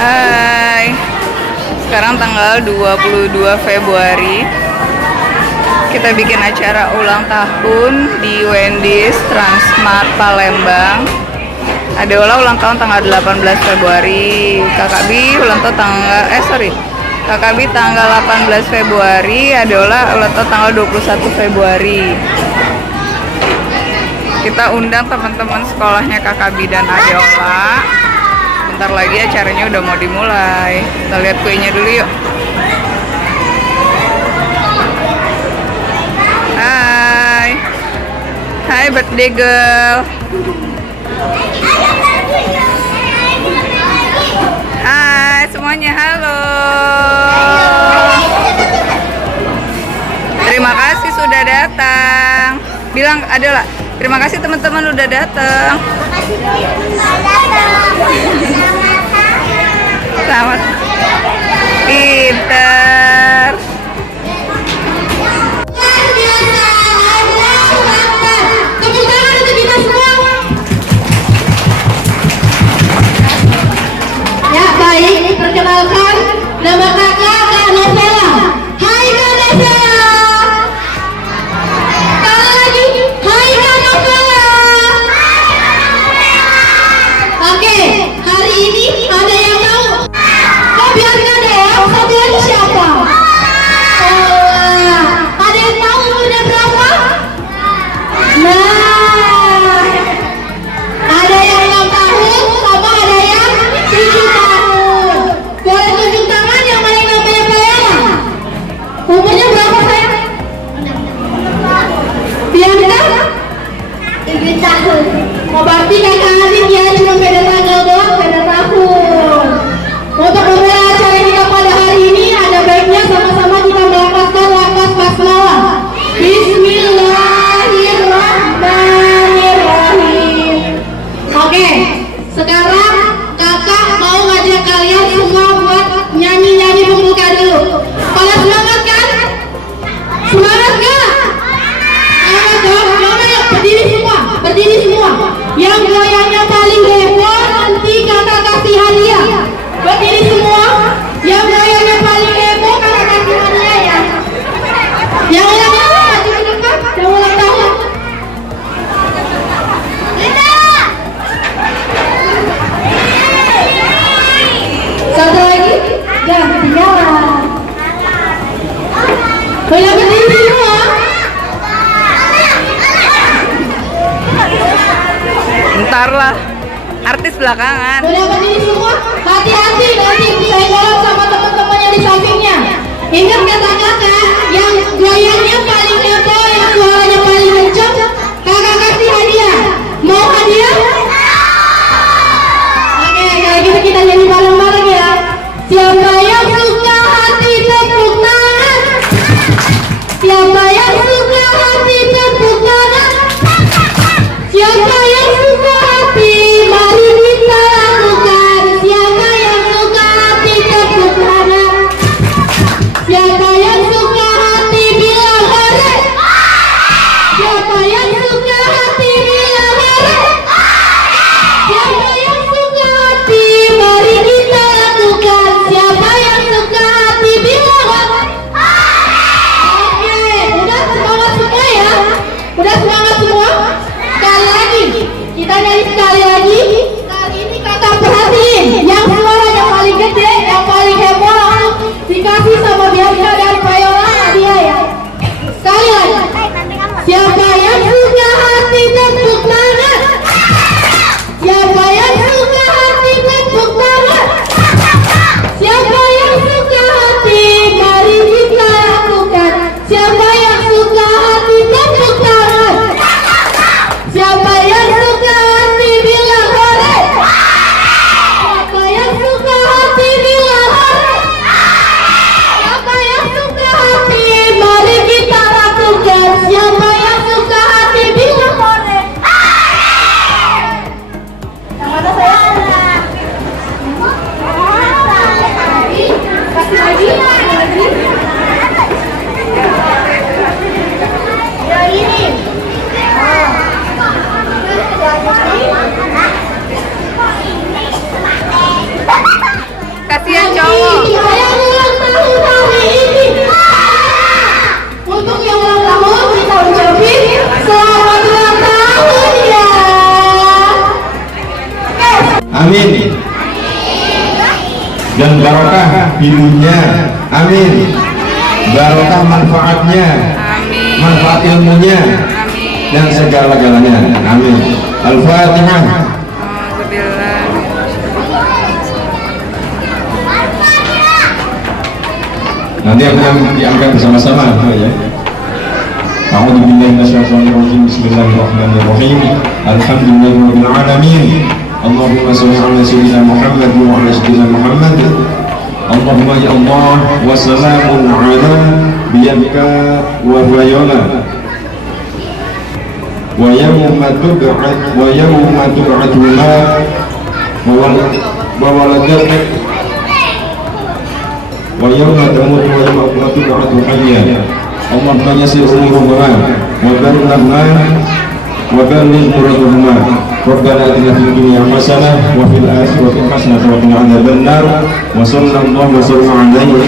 Hai. Sekarang tanggal 22 Februari. Kita bikin acara ulang tahun di Wendy's Transmart Palembang. Adeola ulang tahun tanggal 18 Februari. Kakak Bi ulang tahun Kakak Bi tanggal 18 Februari, Adeola ulang tahun tanggal 21 Februari. Kita undang teman-teman sekolahnya Kakak Bi dan Adeola. Bentar lagi acaranya udah mau dimulai. Kita lihat kuenya dulu yuk. Hai. Hai birthday girl. Hai semuanya, halo. Terima kasih sudah datang. Bilang Adeola, terima kasih teman-teman udah datang. Selamat. Pinter. Ya baik, perkenalkan nama kakak Kak Novela. Hai Kak Novela. Kak lagi, hai Kak Novela. Oke, hari ini ada yang tahu? Oh biarkan deh, satu lagi siapa? Ada yang tahu umurnya berapa? Nah, ada yang 6 tahun sama ada yang 7 tahun. Boleh tunjuk tangan yang paling namanya Payala. Umurnya berapa sayang? Bianca? 7 tahun. Oh berarti kakak adik ya, cuma beda tanggal doang, beda tahun. Untuk memulai acara kita pada hari ini, ada baiknya sama-sama kita melafazkan lafaz basmalah. Bismillahirrahmanirrahim. Oke, sekarang kakak mau ngajak kalian semua buat nyanyi-nyanyi pembuka dulu. Pada semangat kan? Semangat gak? Semangat dong, mama yuk berdiri semua, berdiri semua. Yang goyangnya paling heboh nanti kakak kasih hadiah. Berdiri semua, yang goyangnya paling heboh kakak kasih hadiah ya. Yang ulang tahun, maju ke depan, yang ulang tahun. Satu lagi, jangan ketinggalan. Boleh berdiri semua. Bentar lah. Artis belakangan. Boleh berdiri semua. Hati-hati nanti senggol sama teman-temannya di sampingnya. Ingat kata-kata yang goyangnya paling heboh, yang suaranya paling kencang, kakak kasih hadiah. Mau hadiah? Oke, kalau gitu kita nyanyi bareng-bareng ya. Siapa yang suka hati tepuk tangan. Siapa yang suka hati tepuk tangan. Siapa yang suka hati mari kita lakukan. Siapa dan barokah hidupnya, amin. Barokah manfaatnya, Amin. manfaat ilmunya, Amin. dan segala-galanya, amin. Al-Fatihah. Alhamdulillah. Nanti akan diangkat bersama-sama, ya. A'udzubillahi minasyaitonirrajim. Bismillahirrahmanirrahim. Alhamdulillahirabbil alamin. Allahumma shalli ala sayyidina Muhammad wa ala sayyidina Muhammad. Allahumma ya Allah wa salamun ala biyadika wa rayana wa yawma tub'atuna wa waladak wa yawma tamut wa yawma tub'atu hayya. Allahumma yassir umurahuma wa barik lahuma wa balligh muradahuma. Rabbana atina fid dunya hasanah wa fil akhirati hasanah wa qina adzabannar. Wa sallallahu wa sallama alaihi wa